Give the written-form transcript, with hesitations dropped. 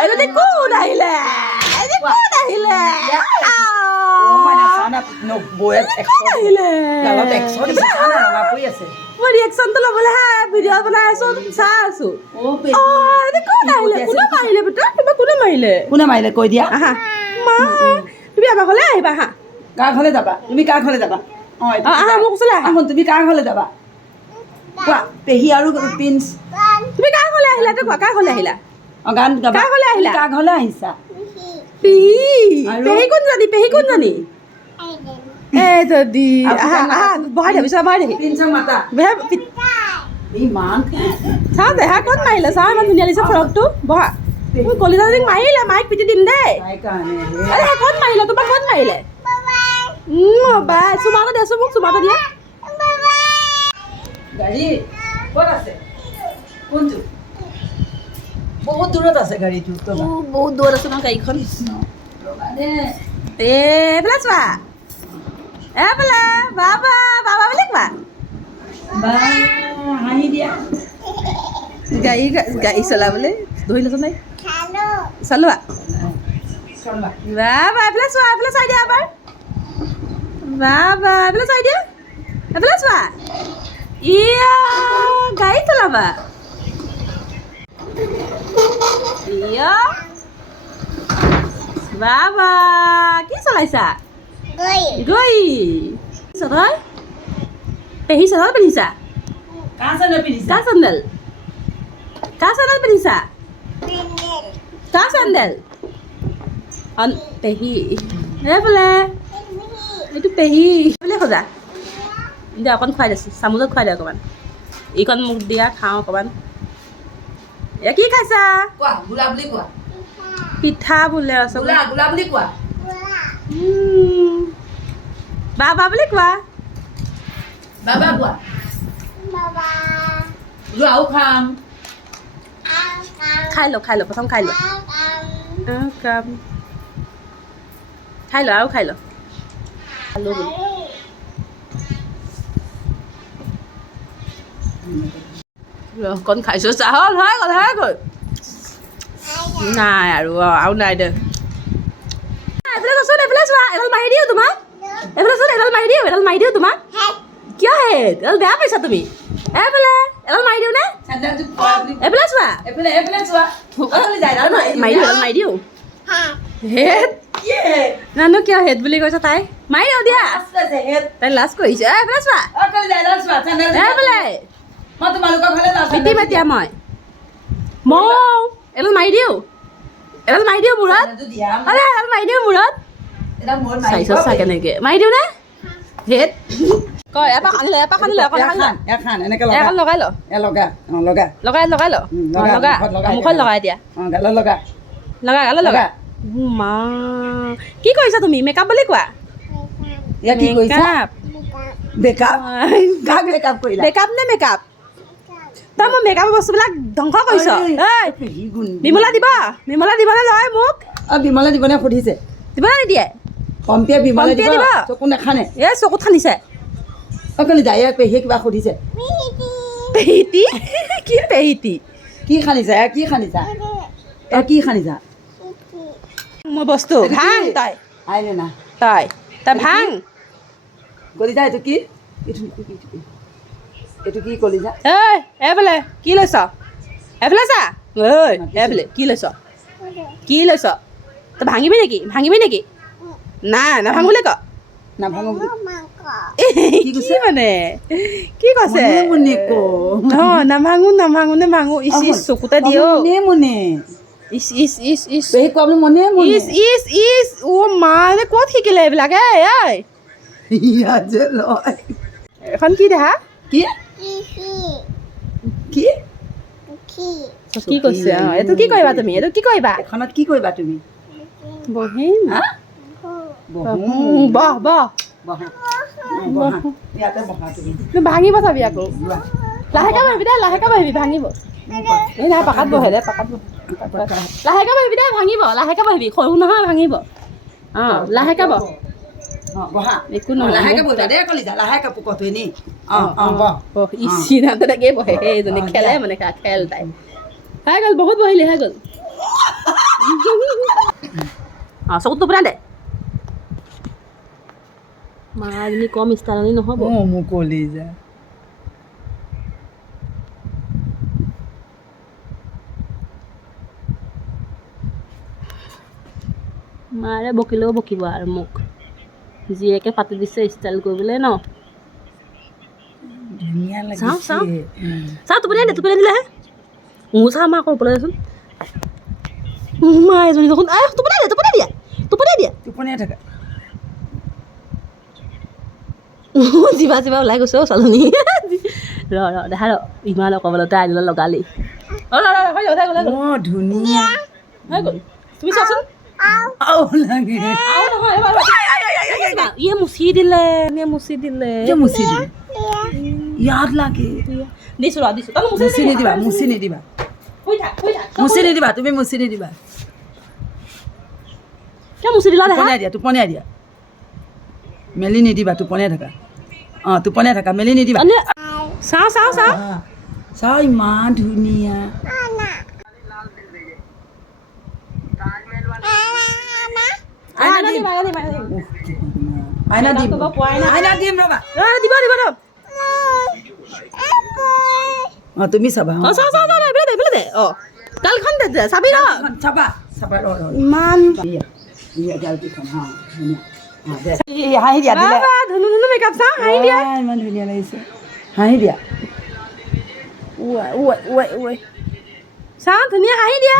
এইটো কোন আহিলে কোন আহিলে মই ৰিয়েকশ্যনটো ল'বলৈ ভিডিঅ' বনাই আছো চাই আছো কোন আহিলে কোনে মাৰিলে বেটা তোমাক কোনে মাৰিলে কৈ দিয়া আহা মা তুমি আমাৰ ঘৰলৈ আহিবা আহা কাৰ ঘৰলৈ যাবা তুমি কাৰ ঘৰলৈ যাবা আহা মোক ওচৰলৈ আহা তুমি কাৰ ঘৰলৈ যাবা কোৱা পেহী আৰু প্ৰিন্স তুমি কাৰ ঘৰলৈ আহিলা তো কোৱা কাৰ ঘৰলৈ আহিলা গান গাবা কাৰ ঘৰলৈ আহিলা কাৰ ঘৰলৈ আহিছা পেহী কোনজনী এই দাদি আহা আহা বহাই দে পিছত বহাই দে প্ৰিন্সক মাতা ইমান চাওঁ দেহা ক'ত মাৰিলে চাওঁ ইমান ধুনীয়া লাগিছে ফ্ৰকটো বহা মোৰ কলিজাজনীক মাৰিলে মাইক পিটি দিম দেই ক'ত মাৰিলে তোমাক ক'ত মাৰিলে বা চুমাটো দেচোন মোক চুমাটো দিয়া গাড়ী ক'ত আছে কোনটো বহুত দূৰত আছে গাড়ীটো বহুত দূৰত আছে নহয় গাড়ীখন এইফালে চোৱা এইফালে বাবা বাবা বুলি কোৱা হাঁহি দিয়া গাড়ী চলাবলৈ ধৰি লৈছো নাই চলোৱা বাবা এইফালে চোৱা এইফালে চাই দিয়া এবাৰ বাবা এইফালে চাই দিয়া এইফালে চোৱা ইয়া গাড়ী চলাবা ইয়া বাবা কি চলাইছা গৈ চদয় পেহী চেণ্ডেল পিন্ধিছা কাৰ চেণ্ডেল পিন্ধিছা কাৰ চেণ্ডেল পিন্ধিছা কাৰ চেণ্ডেল পেহী এইফালে এইটো পেহী বোলে সজা দিয়া অকণ খুৱাই দিছোঁ চামুচত খুৱাই দিয়া অকণমান এইকণ মোক দিয়া খাওঁ অকণমান এ কি খাইছা কোৱা গোলা বুলি কোৱা পিঠা বোলে গোলা বুলি কোৱা বাবা বুলি কোৱা বাবা কোৱা আৰু খাম খাই ল প্ৰথম খাই ল খাই ল আৰু খাই ল খালো বুলি কণ খাইছোঁ চাহল হৈ গ'ল নাই আৰু নাই দে এইফালে চোৱাচোন এইফালে চোৱা এডাল মাৰি দিওঁ তোমাক এইফালে চোন এডাল মাৰি দিওঁ তোমাক কিয় হেড এডাল বেয়া পাইছা তুমি এইফালে এডাল মাৰি দিওঁ নে এইফালে চোৱা মাৰি দিওঁ হেড জানো কিয় হেড বুলি কৈছা তাই মাৰি দিওঁ দিয়া তাই লাজ কৰিছে এইফালে চোৱা এইফালে পিটি মাতিয়া মই এডাল মাৰি দিওঁ মূৰত আৰে এডাল মাৰি দিওঁ মূৰত চাইছ চা কেনেকৈ মাৰি দিওঁ নে হেড কয় এপাক আনিলে এখন লগাই ল মুখত লগাই দিয়া লগা মা কি কৰিছা তুমি মেকআপ বুলি কোৱা মেকআপ নে মেকআপ তই মোৰ মেকআপৰ বস্তুবিলাক ধ্বংস কৰিছ বিমলা দিবনে লয় মোক বিমলা দিবনে সুধিছে দিবনে নিদিয়ে কমপিয়া বিমলা দিব চকু নাখানে এই চকুত খান্দিছে অকলে যায় পেহীয়ে কিবা সুধিছে পেহিতি কি পেহিতি কি খান্দিছা কি খান্দিছা মোৰ বস্তু ভাং তই আহিলে না তই ভাং কলিজা এইটো কি এইটো কি কলিজা এইফালে কি লৈছ এইফালে চা এইফালে কি লৈছ তই ভাঙিবি নেকি নাই নাভাঙো ক নাভাঙো কি মানে কি কৈছে নাভাঙো ইচ চকুতে দিয় মা ক'ত শিকিলে এইবিলাক এখন কি দেহা কি কৈছে এইটো কি কৰিবা তুমি এখনত কি কৰিবা তুমি বহিম ভাঙিব চাবি আকৌ লাহেকে বহিবি ভাঙিব এই নাই পাকাত বহে দে লাহেকে বহিবি দে ভাঙিব লাহেকে বহিবি সৰু নহয় ভাঙিব লাহেকে বহ একো নহয় ইচিনাতে বহে সেইজনী খেলে মানে খেল তাই হৈ গ'ল বহুত বহিলি হৈ গ'ল চকুত টোপোলাই দে মাজনী কম ষ্টাইলনি নহ'ব মুকলি যা মাৰে বকিলেও বকিব আৰু মোক জীয়েকে পাতি দিছে ষ্টাইল কৰিবলৈ ন ধুনীয়া চাওঁ চাওঁ লাগিছে চাওঁ টোপনিয়াই দিলেহে মোৰ চাওঁ মা আকৌ ওপৰলৈ দেচোন মা এজনী দেখোন টোপনিয়াই দিয়া টোপনিয়াই থাকা জিভা ওলাই গৈছে অ' ছোৱালীজনী দেখা ৰ ইমান অকমানতে আইডলত লগালি ধুনীয়া হৈ গ'ল তুমি চোৱাচোন লাগে ইয়ে মুচি দিলে ইয়াত লাগে দিছোঁ তই মুচি নিদিবা তুমি মুচি নিদিবা কিয় মুচি দিলা টোপনিয়াই দিয়া মেলি নিদিবা টোপনিয়াই থাকা মেলি নিদিবা চাওঁ ইমান ধুনীয়া আইনা দিম ৰ'বা তুমি চাবা কালখন চাবি ৰ চাবা ইমান হাঁহি দিয়া দিলে ধুনু মেকআপ চাওঁ হাঁহি দিয়া ইমান ধুনীয়া লাগিছে হাঁহি দিয়া চাওঁ ধুনীয়া হাঁহি দিয়া